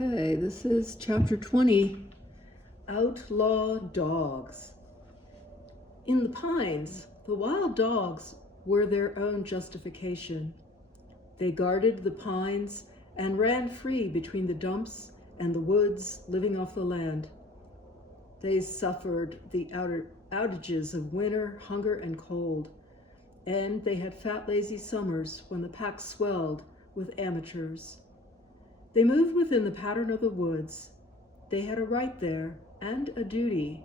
Okay, this is chapter 20, Outlaw Dogs. In the pines, the wild dogs were their own justification. They guarded the pines and ran free between the dumps and the woods, living off the land. They suffered the outages of winter, hunger, and cold, and they had fat, lazy summers when the pack swelled with amateurs. They moved within the pattern of the woods. They had a right there and a duty.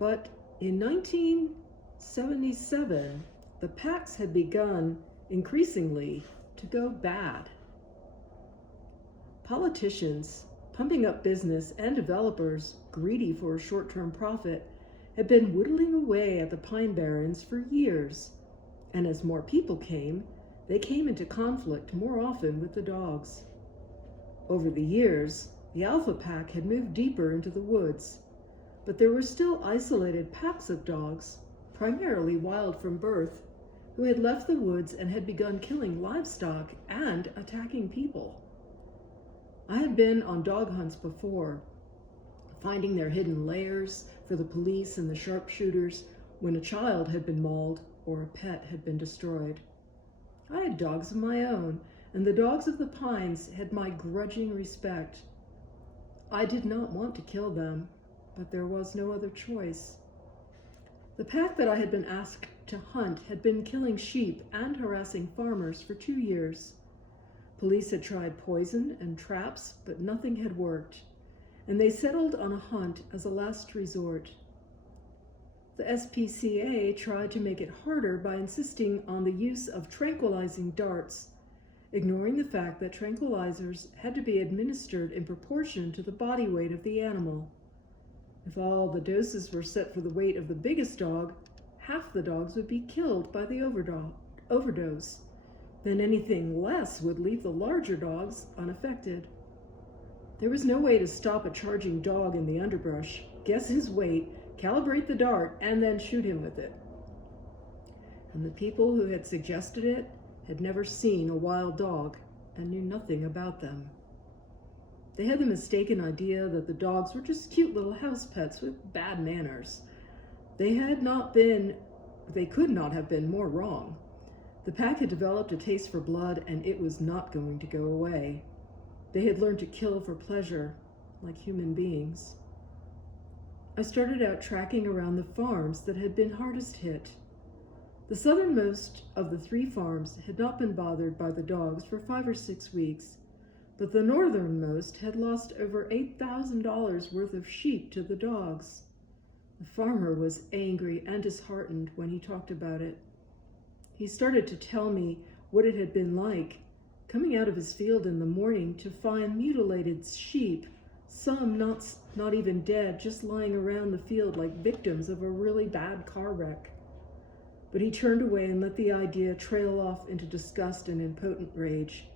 But in 1977, the packs had begun increasingly to go bad. Politicians, pumping up business, and developers, greedy for a short-term profit, had been whittling away at the pine barrens for years. And as more people came, they came into conflict more often with the dogs. Over the years, the alpha pack had moved deeper into the woods, but there were still isolated packs of dogs, primarily wild from birth, who had left the woods and had begun killing livestock and attacking people. I had been on dog hunts before, finding their hidden lairs for the police and the sharpshooters when a child had been mauled or a pet had been destroyed. I had dogs of my own, and the dogs of the pines had my grudging respect. I did not want to kill them, but there was no other choice. The pack that I had been asked to hunt had been killing sheep and harassing farmers for 2 years. Police had tried poison and traps, but nothing had worked, and they settled on a hunt as a last resort. The SPCA tried to make it harder by insisting on the use of tranquilizing darts, ignoring the fact that tranquilizers had to be administered in proportion to the body weight of the animal. If all the doses were set for the weight of the biggest dog, half the dogs would be killed by the overdose. Then anything less would leave the larger dogs unaffected. There was no way to stop a charging dog in the underbrush, guess his weight, calibrate the dart, and then shoot him with it. And the people who had suggested it had never seen a wild dog and knew nothing about them. They had the mistaken idea that the dogs were just cute little house pets with bad manners. They could not have been more wrong. The pack had developed a taste for blood, and it was not going to go away. They had learned to kill for pleasure, like human beings. I started out tracking around the farms that had been hardest hit. The southernmost of the 3 farms had not been bothered by the dogs for 5 or 6 weeks, but the northernmost had lost over $8,000 worth of sheep to the dogs. The farmer was angry and disheartened when he talked about it. He started to tell me what it had been like, coming out of his field in the morning to find mutilated sheep, some not even dead, just lying around the field like victims of a really bad car wreck. But he turned away and let the idea trail off into disgust and impotent rage.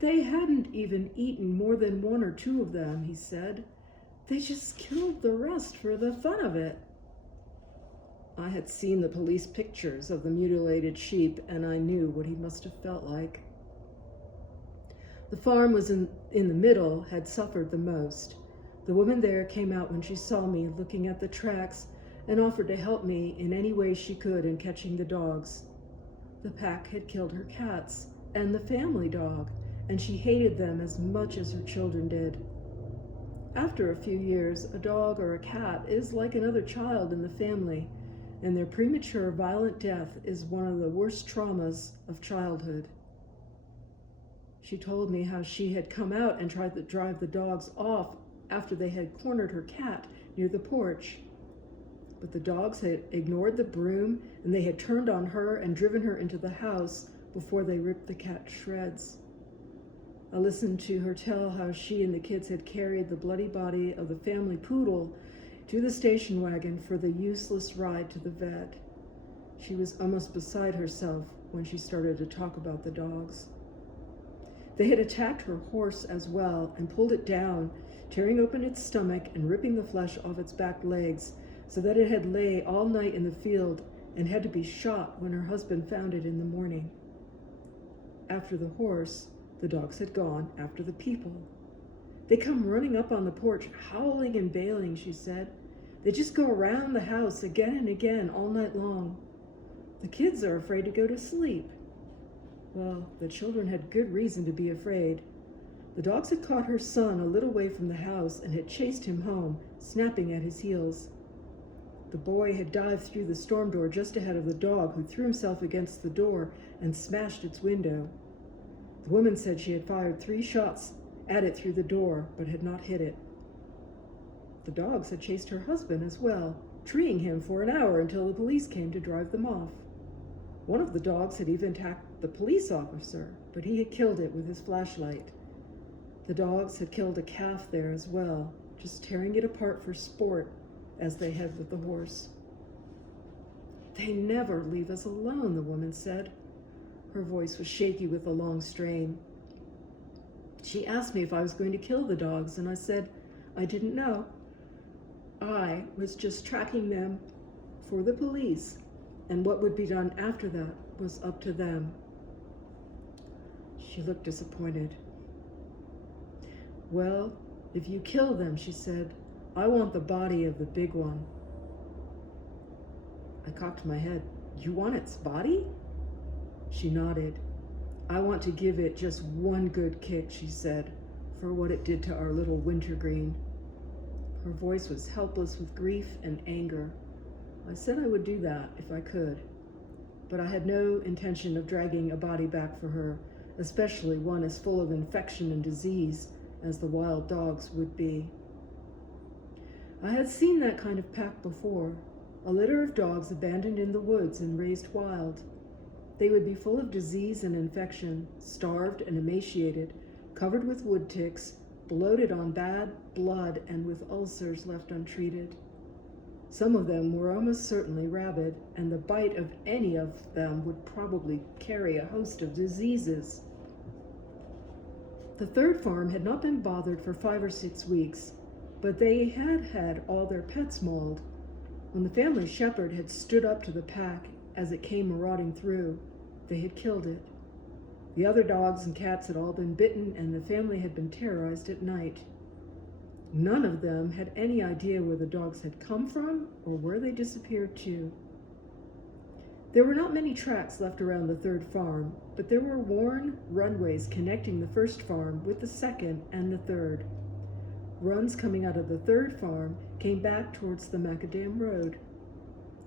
They hadn't even eaten more than 1 or 2 of them, he said. They just killed the rest for the fun of it. I had seen the police pictures of the mutilated sheep, and I knew what he must have felt like. The farm was in the middle had suffered the most. The woman there came out when she saw me looking at the tracks and offered to help me in any way she could in catching the dogs. The pack had killed her cats and the family dog, and she hated them as much as her children did. After a few years, a dog or a cat is like another child in the family, and their premature, violent death is one of the worst traumas of childhood. She told me how she had come out and tried to drive the dogs off after they had cornered her cat near the porch. But the dogs had ignored the broom, and they had turned on her and driven her into the house before they ripped the cat to shreds. I listened to her tell how she and the kids had carried the bloody body of the family poodle to the station wagon for the useless ride to the vet. She was almost beside herself when she started to talk about the dogs. They had attacked her horse as well and pulled it down, tearing open its stomach and ripping the flesh off its back legs, so that it had lay all night in the field and had to be shot when her husband found it in the morning. After the horse, The dogs had gone after the people. They come running up on the porch, howling and bailing, she said. They just go around the house again and again all night long. The kids are afraid to go to sleep. Well, the children had good reason to be afraid. The dogs had caught her son a little way from the house and had chased him home, snapping at his heels. The boy had dived through the storm door just ahead of the dog, who threw himself against the door and smashed its window. The woman said she had fired 3 shots at it through the door, but had not hit it. The dogs had chased her husband as well, treeing him for an hour until the police came to drive them off. One of the dogs had even attacked the police officer, but he had killed it with his flashlight. The dogs had killed a calf there as well, just tearing it apart for sport as they had with the horse. They never leave us alone, the woman said. Her voice was shaky with a long strain. She asked me if I was going to kill the dogs, and I said I didn't know. I was just tracking them for the police, and what would be done after that was up to them. She looked disappointed. Well, if you kill them, she said, I want the body of the big one. I cocked my head. You want its body? She nodded. I want to give it just one good kick, she said, for what it did to our little wintergreen. Her voice was helpless with grief and anger. I said I would do that if I could, but I had no intention of dragging a body back for her, especially one as full of infection and disease as the wild dogs would be. I had seen that kind of pack before, a litter of dogs abandoned in the woods and raised wild. They would be full of disease and infection, starved and emaciated, covered with wood ticks, bloated on bad blood, and with ulcers left untreated. Some of them were almost certainly rabid, and the bite of any of them would probably carry a host of diseases. The third farm had not been bothered for 5 or 6 weeks, but they had had all their pets mauled. When the family shepherd had stood up to the pack as it came marauding through, they had killed it. The other dogs and cats had all been bitten, and the family had been terrorized at night. None of them had any idea where the dogs had come from or where they disappeared to. There were not many tracks left around the third farm, but there were worn runways connecting the first farm with the second and the third. Runs coming out of the third farm came back towards the macadam road.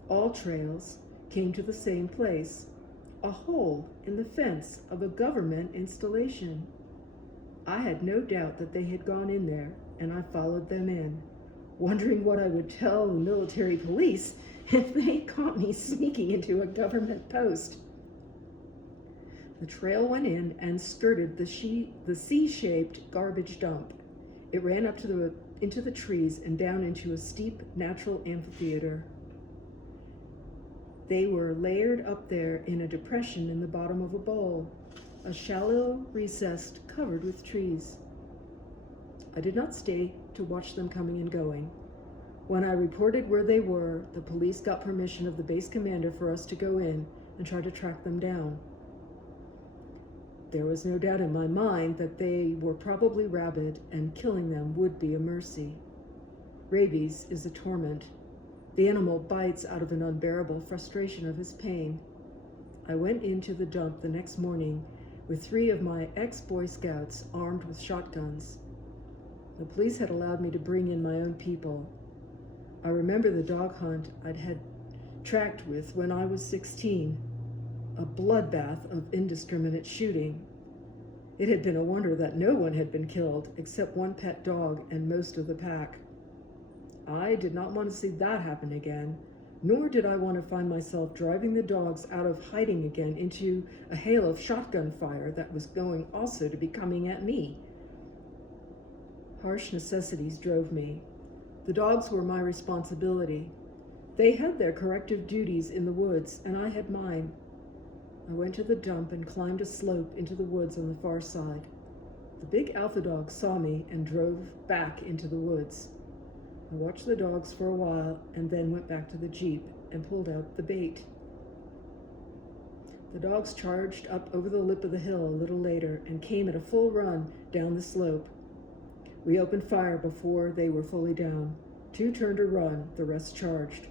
All trails came to the same place, a hole in the fence of a government installation. I had no doubt that they had gone in there, and I followed them in, wondering what I would tell the military police if they caught me sneaking into a government post. The trail went in and skirted the C-shaped garbage dump. It ran up into the trees and down into a steep natural amphitheater. They were layered up there in a depression in the bottom of a bowl, a shallow recess covered with trees. I did not stay to watch them coming and going. When I reported where they were, the police got permission of the base commander for us to go in and try to track them down. There was no doubt in my mind that they were probably rabid, and killing them would be a mercy. Rabies is a torment. The animal bites out of an unbearable frustration of his pain. I went into the dump the next morning with 3 of my ex-Boy Scouts armed with shotguns. The police had allowed me to bring in my own people. I remember the dog hunt I'd had tracked with when I was 16, a bloodbath of indiscriminate shooting. It had been a wonder that no one had been killed except one pet dog and most of the pack. I did not want to see that happen again, nor did I want to find myself driving the dogs out of hiding again into a hail of shotgun fire that was going also to be coming at me. Harsh necessities drove me. The dogs were my responsibility. They had their corrective duties in the woods, and I had mine. I went to the dump and climbed a slope into the woods on the far side. The big alpha dog saw me and drove back into the woods. I watched the dogs for a while and then went back to the Jeep and pulled out the bait. The dogs charged up over the lip of the hill a little later and came at a full run down the slope. We opened fire before they were fully down. 2 turned to run, the rest charged.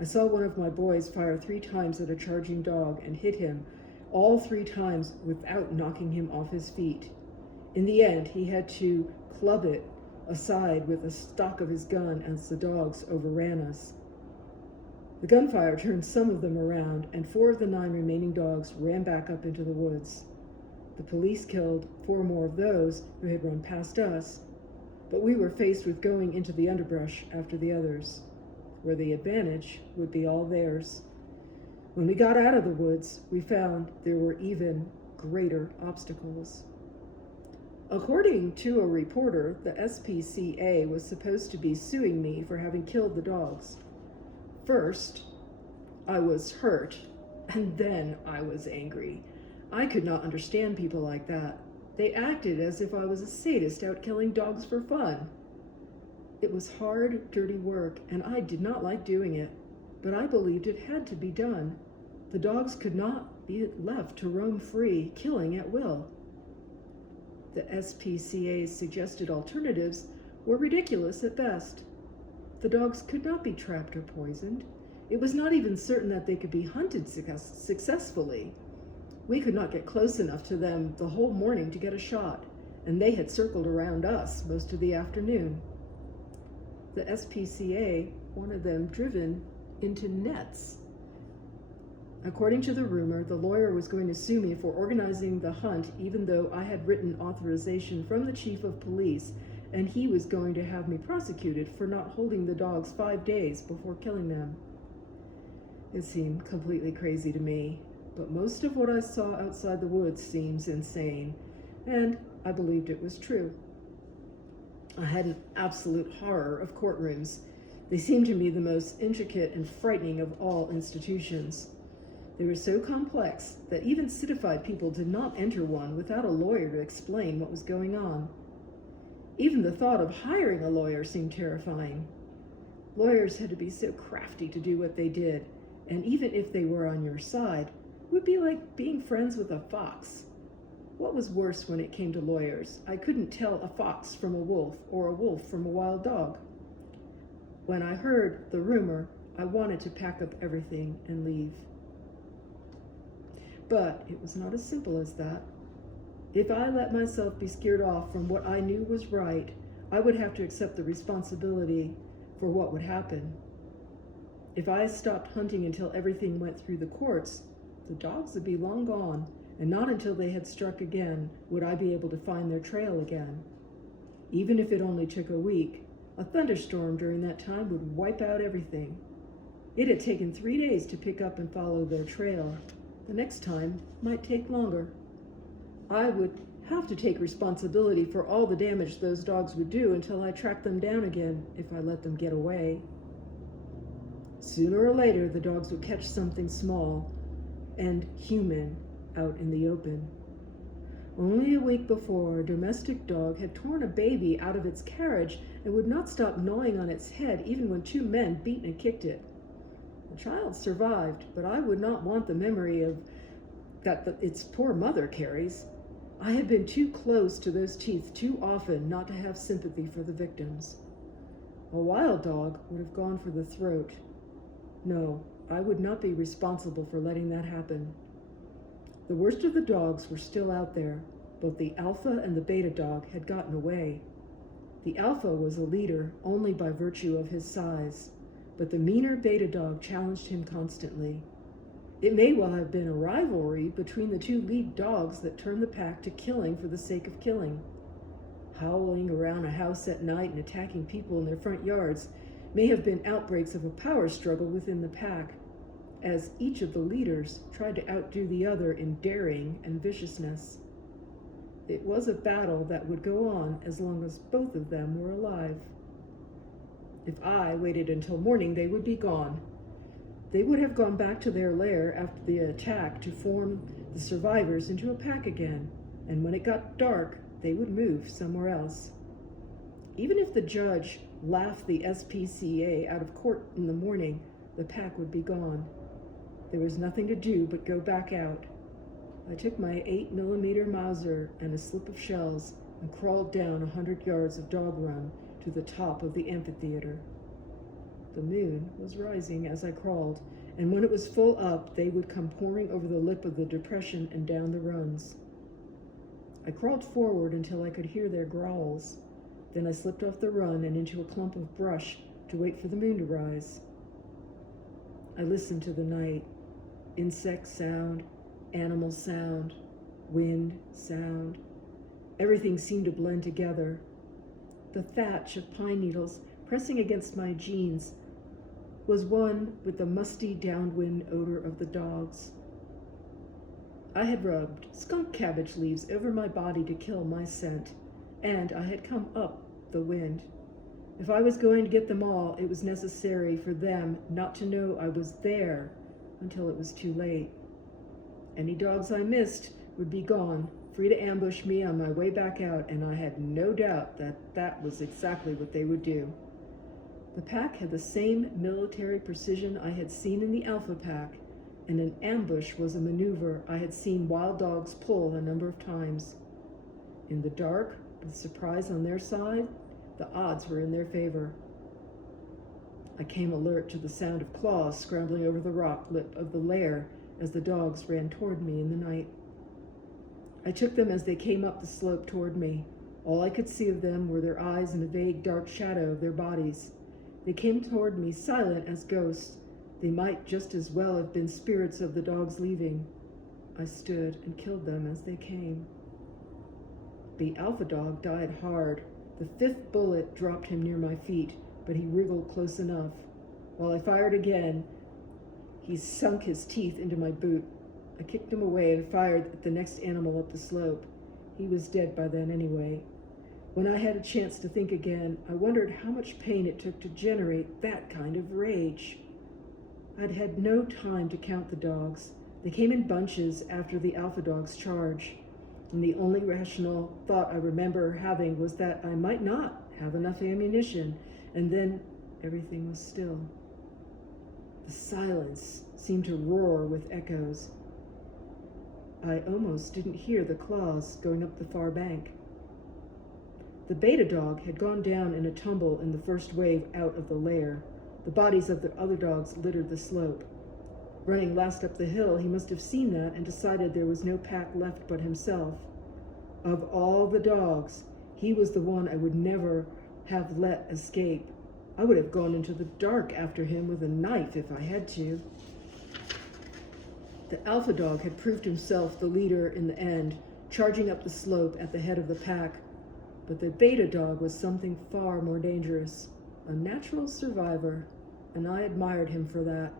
I saw one of my boys fire 3 times at a charging dog and hit him all 3 times without knocking him off his feet. In the end, he had to club it aside with the stock of his gun as the dogs overran us. The gunfire turned some of them around, and 4 of the 9 remaining dogs ran back up into the woods. The police killed 4 more of those who had run past us, but we were faced with going into the underbrush after the others, where the advantage would be all theirs. When we got out of the woods, we found there were even greater obstacles. According to a reporter, the SPCA was supposed to be suing me for having killed the dogs. First, I was hurt, and then I was angry. I could not understand people like that. They acted as if I was a sadist out killing dogs for fun. It was hard, dirty work, and I did not like doing it, but I believed it had to be done. The dogs could not be left to roam free, killing at will. The SPCA's suggested alternatives were ridiculous at best. The dogs could not be trapped or poisoned. It was not even certain that they could be hunted successfully. We could not get close enough to them the whole morning to get a shot, and they had circled around us most of the afternoon. The SPCA wanted them driven into nets. According to the rumor, the lawyer was going to sue me for organizing the hunt, even though I had written authorization from the chief of police, and he was going to have me prosecuted for not holding the dogs 5 days before killing them. It seemed completely crazy to me, but most of what I saw outside the woods seems insane, and I believed it was true. I had an absolute horror of courtrooms. They seemed to me the most intricate and frightening of all institutions. They were so complex that even citified people did not enter one without a lawyer to explain what was going on. Even the thought of hiring a lawyer seemed terrifying. Lawyers had to be so crafty to do what they did, and even if they were on your side, it would be like being friends with a fox. What was worse when it came to lawyers? I couldn't tell a fox from a wolf or a wolf from a wild dog. When I heard the rumor, I wanted to pack up everything and leave. But it was not as simple as that. If I let myself be scared off from what I knew was right, I would have to accept the responsibility for what would happen. If I stopped hunting until everything went through the courts, the dogs would be long gone, and not until they had struck again would I be able to find their trail again. Even if it only took a week, a thunderstorm during that time would wipe out everything. It had taken 3 days to pick up and follow their trail. The next time might take longer. I would have to take responsibility for all the damage those dogs would do until I tracked them down again if I let them get away. Sooner or later, the dogs would catch something small and human out in the open. Only a week before, a domestic dog had torn a baby out of its carriage and would not stop gnawing on its head even when 2 men beat and kicked it. The child survived, but I would not want the memory of its poor mother carries. I had been too close to those teeth too often not to have sympathy for the victims. A wild dog would have gone for the throat. No, I would not be responsible for letting that happen. The worst of the dogs were still out there. Both the alpha and the beta dog had gotten away. The alpha was a leader only by virtue of his size, but the meaner beta dog challenged him constantly. It may well have been a rivalry between the 2 lead dogs that turned the pack to killing for the sake of killing. Howling around a house at night and attacking people in their front yards may have been outbreaks of a power struggle within the pack, as each of the leaders tried to outdo the other in daring and viciousness. It was a battle that would go on as long as both of them were alive. If I waited until morning, they would be gone. They would have gone back to their lair after the attack to form the survivors into a pack again, and when it got dark, they would move somewhere else. Even if the judge laughed the SPCA out of court in the morning, the pack would be gone. There was nothing to do but go back out. I took my 8mm Mauser and a slip of shells and crawled down 100 yards of dog run to the top of the amphitheater. The moon was rising as I crawled, and when it was full up, they would come pouring over the lip of the depression and down the runs. I crawled forward until I could hear their growls. Then I slipped off the run and into a clump of brush to wait for the moon to rise. I listened to the night. Insect sound, animal sound, wind sound. Everything seemed to blend together. The thatch of pine needles pressing against my jeans was one with the musty downwind odor of the dogs. I had rubbed skunk cabbage leaves over my body to kill my scent, and I had come up the wind. If I was going to get them all, it was necessary for them not to know I was there until it was too late. Any dogs I missed would be gone, free to ambush me on my way back out, and I had no doubt that that was exactly what they would do. The pack had the same military precision I had seen in the Alpha Pack, and an ambush was a maneuver I had seen wild dogs pull a number of times. In the dark, with surprise on their side, the odds were in their favor. I came alert to the sound of claws scrambling over the rock lip of the lair as the dogs ran toward me in the night. I took them as they came up the slope toward me. All I could see of them were their eyes and the vague dark shadow of their bodies. They came toward me silent as ghosts. They might just as well have been spirits of the dogs leaving. I stood and killed them as they came. The alpha dog died hard. The 5th bullet dropped him near my feet, but he wriggled close enough. While I fired again, he sunk his teeth into my boot. I kicked him away and fired at the next animal up the slope. He was dead by then anyway. When I had a chance to think again, I wondered how much pain it took to generate that kind of rage. I'd had no time to count the dogs. They came in bunches after the alpha dog's charge, and the only rational thought I remember having was that I might not have enough ammunition, and then everything was still. The silence seemed to roar with echoes. I almost didn't hear the claws going up the far bank. The beta dog had gone down in a tumble in the first wave out of the lair. The bodies of the other dogs littered the slope. Running last up the hill, he must have seen that and decided there was no pack left but himself. Of all the dogs, he was the one I would never have let escape. I would have gone into the dark after him with a knife if I had to. The alpha dog had proved himself the leader in the end, charging up the slope at the head of the pack. But the beta dog was something far more dangerous, a natural survivor, and I admired him for that.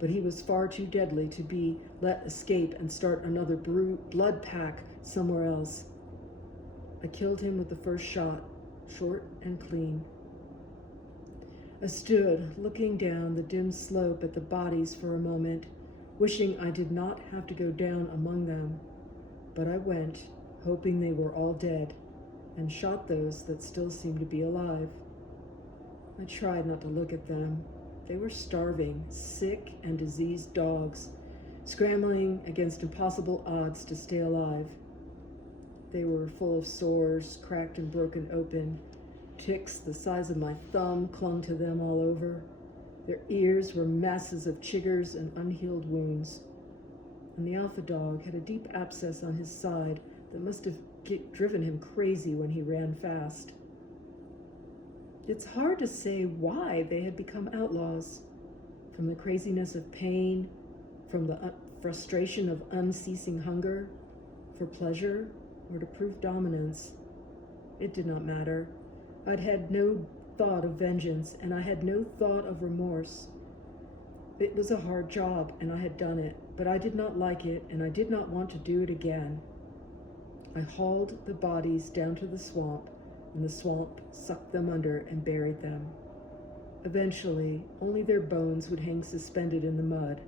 But he was far too deadly to be let escape and start another blood pack somewhere else. I killed him with the first shot, short and clean. I stood looking down the dim slope at the bodies for a moment, wishing I did not have to go down among them. But I went, hoping they were all dead, and shot those that still seemed to be alive. I tried not to look at them. They were starving, sick and diseased dogs, scrambling against impossible odds to stay alive. They were full of sores, cracked and broken open. Ticks the size of my thumb clung to them all over. Their ears were masses of chiggers and unhealed wounds. And the alpha dog had a deep abscess on his side that must have driven him crazy when he ran fast. It's hard to say why they had become outlaws. From the craziness of pain, from the frustration of unceasing hunger, for pleasure, or to prove dominance. It did not matter. I'd had no thought of vengeance, and I had no thought of remorse. It was a hard job, and I had done it, but I did not like it, and I did not want to do it again. I hauled the bodies down to the swamp, and the swamp sucked them under and buried them. Eventually, only their bones would hang suspended in the mud,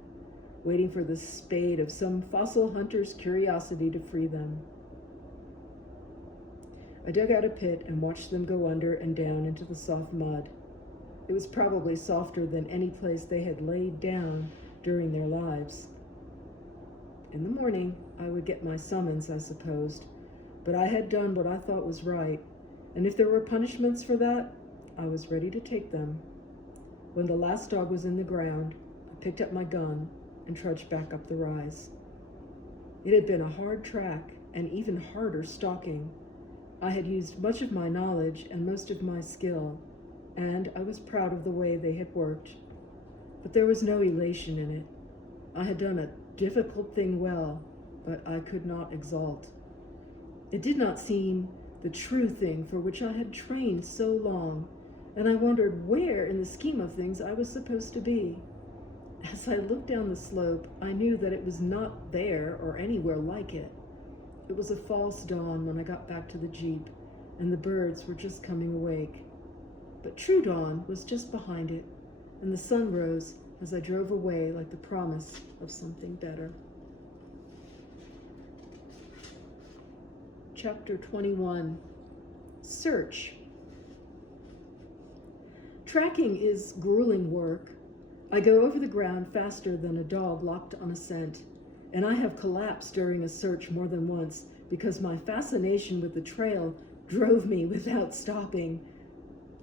waiting for the spade of some fossil hunter's curiosity to free them. I dug out a pit and watched them go under and down into the soft mud. It was probably softer than any place they had laid down during their lives. In the morning, I would get my summons, I supposed, but I had done what I thought was right, and if there were punishments for that, I was ready to take them. When the last dog was in the ground, I picked up my gun and trudged back up the rise. It had been a hard track and even harder stalking. I had used much of my knowledge and most of my skill, and I was proud of the way they had worked. But there was no elation in it. I had done a difficult thing well, but I could not exult. It did not seem the true thing for which I had trained so long, and I wondered where in the scheme of things I was supposed to be. As I looked down the slope, I knew that it was not there or anywhere like it. It was a false dawn when I got back to the Jeep, and the birds were just coming awake. But true dawn was just behind it, and the sun rose as I drove away like the promise of something better. Chapter 21. Search. Tracking is grueling work. I go over the ground faster than a dog locked on a scent, and I have collapsed during a search more than once because my fascination with the trail drove me without stopping.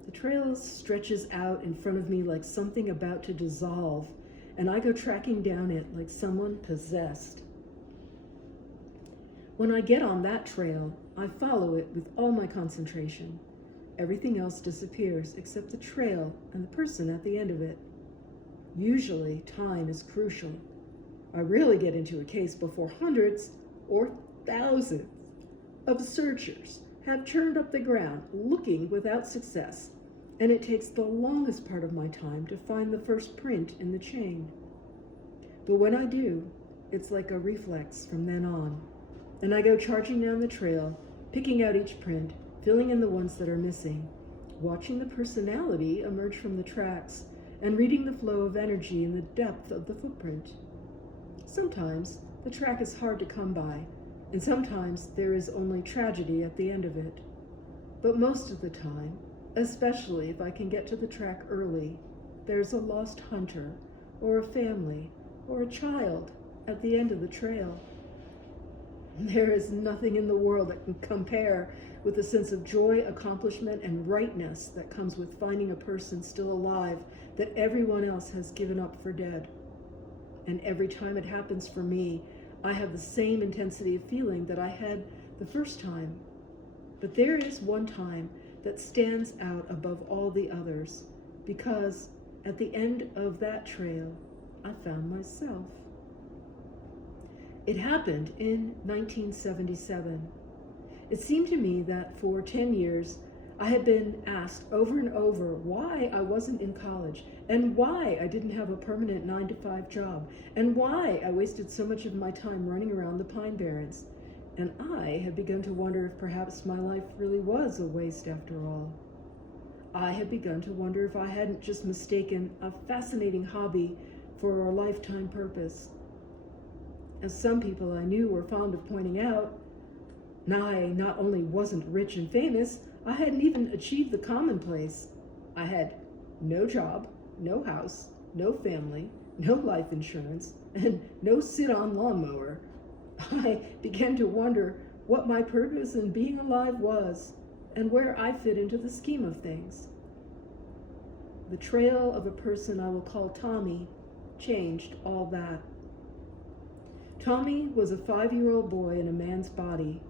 The trail stretches out in front of me like something about to dissolve, and I go tracking down it like someone possessed. When I get on that trail, I follow it with all my concentration. Everything else disappears except the trail and the person at the end of it. Usually, time is crucial. I rarely get into a case before hundreds or thousands of searchers have churned up the ground looking without success, and it takes the longest part of my time to find the first print in the chain. But when I do, it's like a reflex from then on, and I go charging down the trail, picking out each print, filling in the ones that are missing, watching the personality emerge from the tracks, and reading the flow of energy in the depth of the footprint. Sometimes the track is hard to come by, and sometimes there is only tragedy at the end of it. But most of the time, especially if I can get to the track early, there's a lost hunter, or a family, or a child at the end of the trail. There is nothing in the world that can compare with the sense of joy, accomplishment, and rightness that comes with finding a person still alive that everyone else has given up for dead. And every time it happens for me, I have the same intensity of feeling that I had the first time. But there is one time that stands out above all the others, because at the end of that trail, I found myself. It happened in 1977. It seemed to me that for 10 years, I had been asked over and over why I wasn't in college, and why I didn't have a permanent 9-to-5 job, and why I wasted so much of my time running around the Pine Barrens. And I had begun to wonder if perhaps my life really was a waste after all. I had begun to wonder if I hadn't just mistaken a fascinating hobby for a lifetime purpose. As some people I knew were fond of pointing out, I not only wasn't rich and famous, I hadn't even achieved the commonplace. I had no job, no house, no family, no life insurance, and no sit-on lawnmower. I began to wonder what my purpose in being alive was, and where I fit into the scheme of things. The trail of a person I will call Tommy changed all that. Tommy was a 5-year-old boy in a man's body.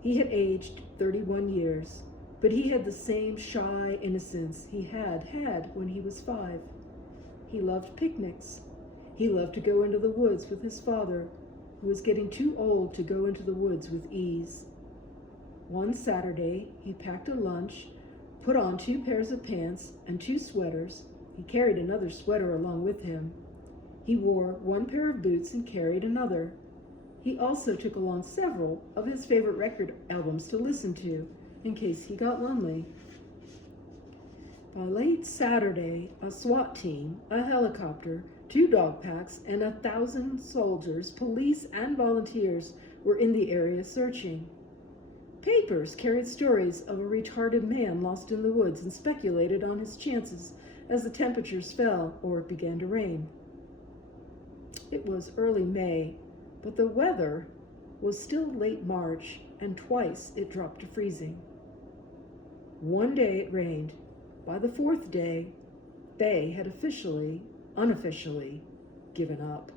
He had aged 31 years, but he had the same shy innocence he had when he was 5. He loved picnics. He loved to go into the woods with his father, who was getting too old to go into the woods with ease. One Saturday, he packed a lunch, put on 2 pairs of pants and 2 sweaters. He carried another sweater along with him. He wore 1 pair of boots and carried another. He also took along several of his favorite record albums to listen to, in case he got lonely. By late Saturday, a SWAT team, a helicopter, 2 dog packs, and 1,000 soldiers, police, and volunteers were in the area searching. Papers carried stories of a retarded man lost in the woods and speculated on his chances as the temperatures fell or it began to rain. It was early May, but the weather was still late March, and twice it dropped to freezing. One day it rained. By the fourth day, they had unofficially given up.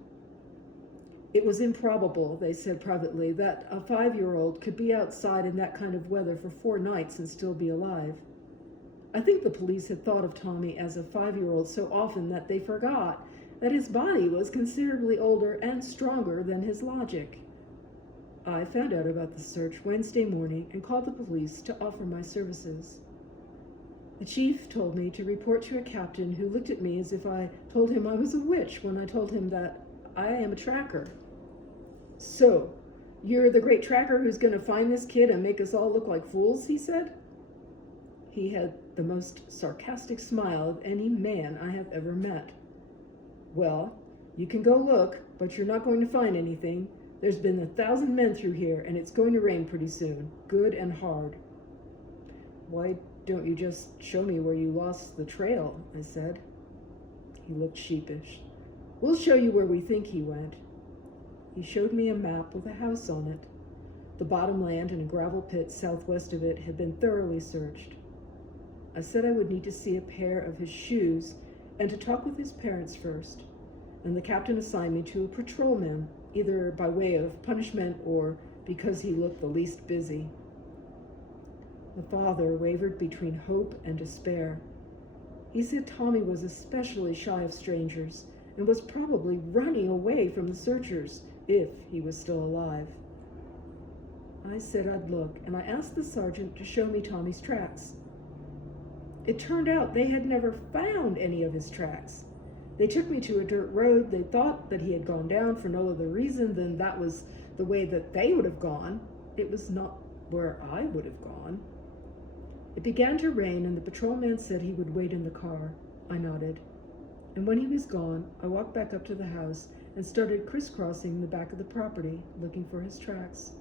It was improbable, they said privately, that a 5-year-old could be outside in that kind of weather for 4 nights and still be alive. I think the police had thought of Tommy as a 5-year-old so often that they forgot that his body was considerably older and stronger than his logic. I found out about the search Wednesday morning and called the police to offer my services. The chief told me to report to a captain who looked at me as if I told him I was a witch when I told him that I am a tracker. "So, you're the great tracker who's going to find this kid and make us all look like fools?" he said. He had the most sarcastic smile of any man I have ever met. "Well, you can go look, but you're not going to find anything. There's been 1,000 men through here, and it's going to rain pretty soon, good and hard." "Why don't you just show me where you lost the trail?" I said. He looked sheepish. "We'll show you where we think he went." He showed me a map with a house on it. The bottomland and a gravel pit southwest of it had been thoroughly searched. I said I would need to see a pair of his shoes and to talk with his parents first, and the captain assigned me to a patrolman, either by way of punishment or because he looked the least busy. The father wavered between hope and despair. He said Tommy was especially shy of strangers and was probably running away from the searchers if he was still alive. I said I'd look, and I asked the sergeant to show me Tommy's tracks. It turned out they had never found any of his tracks. They took me to a dirt road. They thought that he had gone down for no other reason than that was the way that they would have gone. It was not where I would have gone. It began to rain, and the patrolman said he would wait in the car. I nodded. And when he was gone, I walked back up to the house and started crisscrossing the back of the property, looking for his tracks.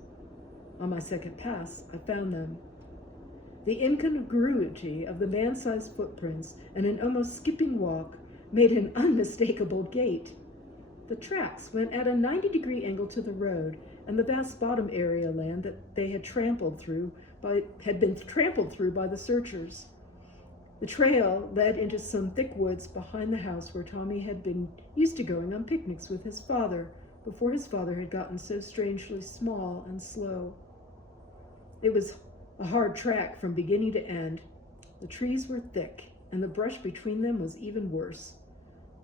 On my second pass, I found them. The incongruity of the man-sized footprints and an almost skipping walk made an unmistakable gait. The tracks went at a 90-degree angle to the road, and the vast bottom area land that they had been trampled through by the searchers. The trail led into some thick woods behind the house where Tommy had been used to going on picnics with his father before his father had gotten so strangely small and slow. It was a hard track from beginning to end. The trees were thick, and the brush between them was even worse.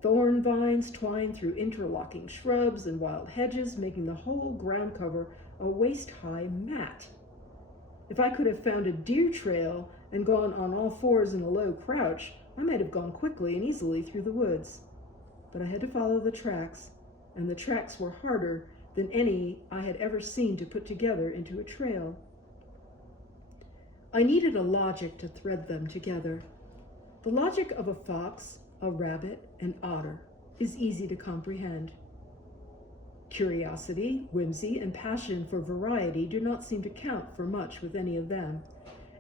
Thorn vines twined through interlocking shrubs and wild hedges, making the whole ground cover a waist-high mat. If I could have found a deer trail and gone on all fours in a low crouch, I might have gone quickly and easily through the woods. But I had to follow the tracks, and the tracks were harder than any I had ever seen to put together into a trail. I needed a logic to thread them together. The logic of a fox, a rabbit, an otter is easy to comprehend. Curiosity, whimsy, and passion for variety do not seem to count for much with any of them,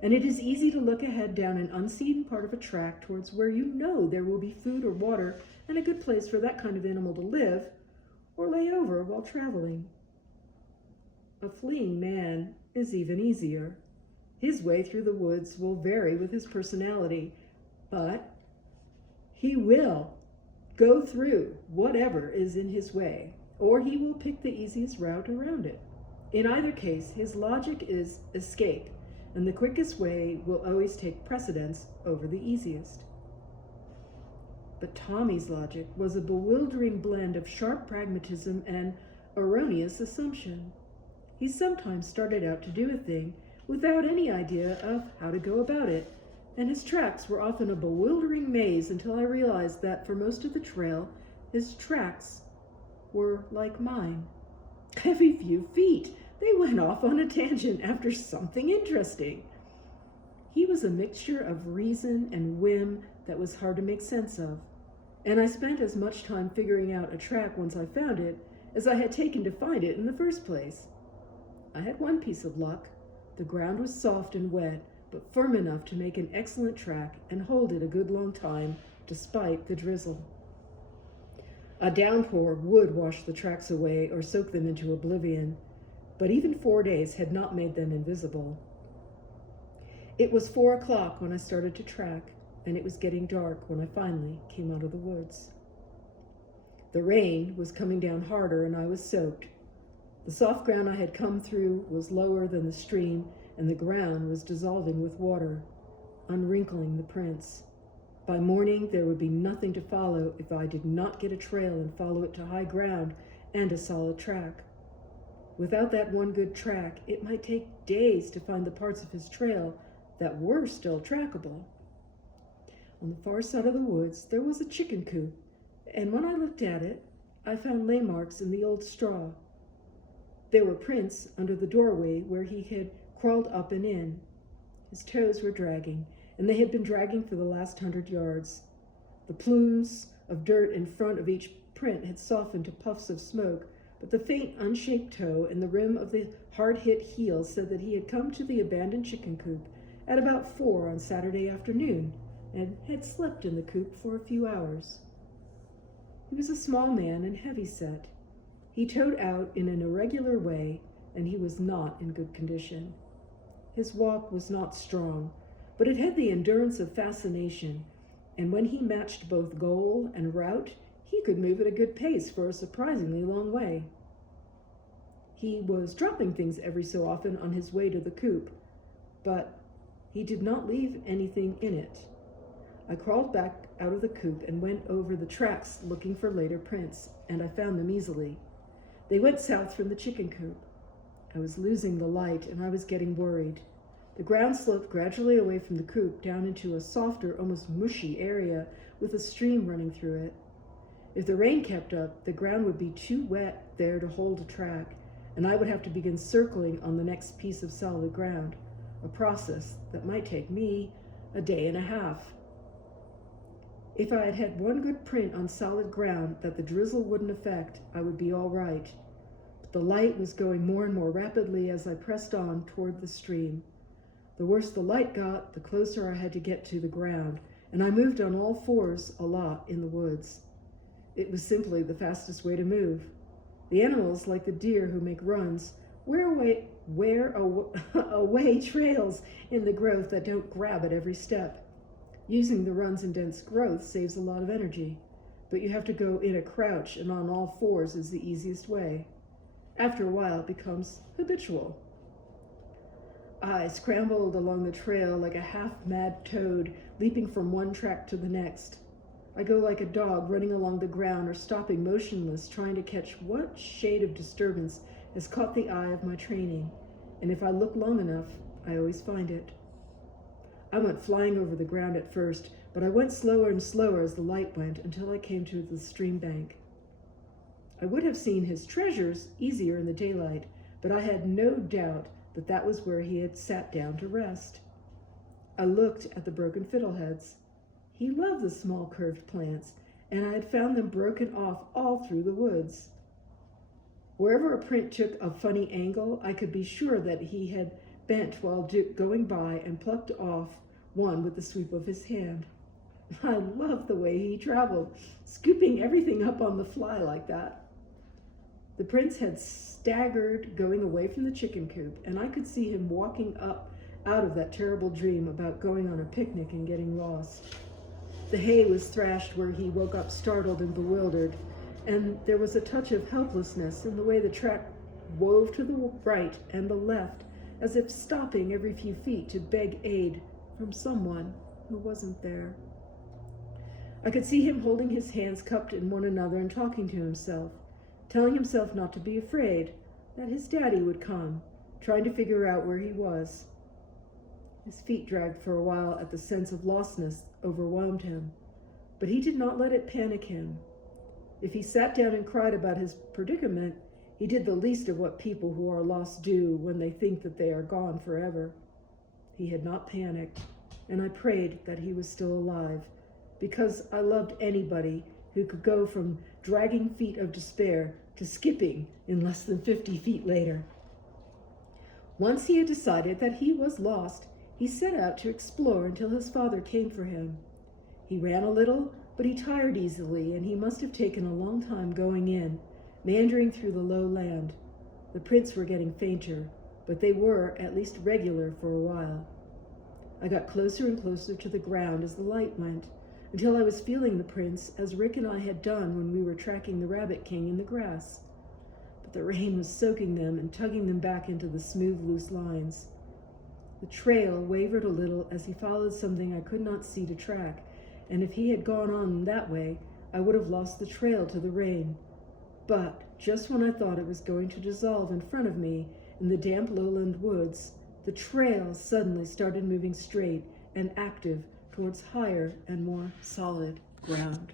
and it is easy to look ahead down an unseen part of a track towards where you know there will be food or water and a good place for that kind of animal to live or lay over while traveling. A fleeing man is even easier. His way through the woods will vary with his personality, but he will go through whatever is in his way, or he will pick the easiest route around it. In either case, his logic is escape, and the quickest way will always take precedence over the easiest. But Tommy's logic was a bewildering blend of sharp pragmatism and erroneous assumption. He sometimes started out to do a thing without any idea of how to go about it, and his tracks were often a bewildering maze until I realized that for most of the trail, his tracks were like mine. Every few feet, they went off on a tangent after something interesting. He was a mixture of reason and whim that was hard to make sense of, and I spent as much time figuring out a track once I found it as I had taken to find it in the first place. I had one piece of luck. The ground was soft and wet, but firm enough to make an excellent track and hold it a good long time, despite the drizzle. A downpour would wash the tracks away or soak them into oblivion, but even 4 days had not made them invisible. It was 4 o'clock when I started to track, and it was getting dark when I finally came out of the woods. The rain was coming down harder, and I was soaked. The soft ground I had come through was lower than the stream, and the ground was dissolving with water, unwrinkling the prints. By morning, there would be nothing to follow if I did not get a trail and follow it to high ground and a solid track. Without that one good track, it might take days to find the parts of his trail that were still trackable. On the far side of the woods, there was a chicken coop, and when I looked at it, I found lay marks in the old straw. There were prints under the doorway where he had crawled up and in. His toes were dragging, and they had been dragging for the last 100 yards. The plumes of dirt in front of each print had softened to puffs of smoke, but the faint, unshaped toe and the rim of the hard-hit heel said that he had come to the abandoned chicken coop at about 4 on Saturday afternoon and had slept in the coop for a few hours. He was a small man and heavy-set. He toed out in an irregular way, and he was not in good condition. His walk was not strong, but it had the endurance of fascination, and when he matched both goal and route, he could move at a good pace for a surprisingly long way. He was dropping things every so often on his way to the coop, but he did not leave anything in it. I crawled back out of the coop and went over the tracks looking for later prints, and I found them easily. They went south from the chicken coop. I was losing the light, and I was getting worried. The ground sloped gradually away from the coop down into a softer, almost mushy area with a stream running through it. If the rain kept up, the ground would be too wet there to hold a track, and I would have to begin circling on the next piece of solid ground, a process that might take me a day and a half. If I had had one good print on solid ground that the drizzle wouldn't affect, I would be all right. But the light was going more and more rapidly as I pressed on toward the stream. The worse the light got, the closer I had to get to the ground, and I moved on all fours a lot in the woods. It was simply the fastest way to move. The animals, like the deer who make runs, wear away trails in the growth that don't grab at every step. Using the runs in dense growth saves a lot of energy, but you have to go in a crouch and on all fours is the easiest way. After a while, it becomes habitual. I scrambled along the trail like a half-mad toad, leaping from one track to the next. I go like a dog running along the ground or stopping motionless, trying to catch what shade of disturbance has caught the eye of my training, and if I look long enough, I always find it. I went flying over the ground at first, but I went slower and slower as the light went until I came to the stream bank. I would have seen his treasures easier in the daylight, but I had no doubt that that was where he had sat down to rest. I looked at the broken fiddleheads. He loved the small curved plants, and I had found them broken off all through the woods. Wherever a print took a funny angle, I could be sure that he had bent while going by and plucked off one with the sweep of his hand. I loved the way he traveled, scooping everything up on the fly like that. The prince had staggered going away from the chicken coop, and I could see him walking up out of that terrible dream about going on a picnic and getting lost. The hay was thrashed where he woke up startled and bewildered, and there was a touch of helplessness in the way the track wove to the right and the left, as if stopping every few feet to beg aid from someone who wasn't there. I could see him holding his hands cupped in one another and talking to himself, telling himself not to be afraid, that his daddy would come, trying to figure out where he was. His feet dragged for a while at the sense of lostness overwhelmed him, but he did not let it panic him. If he sat down and cried about his predicament, he did the least of what people who are lost do when they think that they are gone forever. He had not panicked, and I prayed that he was still alive, because I loved anybody who could go from dragging feet of despair to skipping in less than 50 feet later. Once he had decided that he was lost, he set out to explore until his father came for him. He ran a little, But he tired easily, and he must have taken a long time going in, meandering through the low land. The prints were getting fainter, but they were at least regular for a while. I got closer and closer to the ground as the light went, until I was feeling the prints as Rick and I had done when we were tracking the Rabbit King in the grass. But the rain was soaking them and tugging them back into the smooth, loose lines. The trail wavered a little as he followed something I could not see to track, and if he had gone on that way, I would have lost the trail to the rain. But just when I thought it was going to dissolve in front of me in the damp lowland woods, the trail suddenly started moving straight and active towards higher and more solid ground.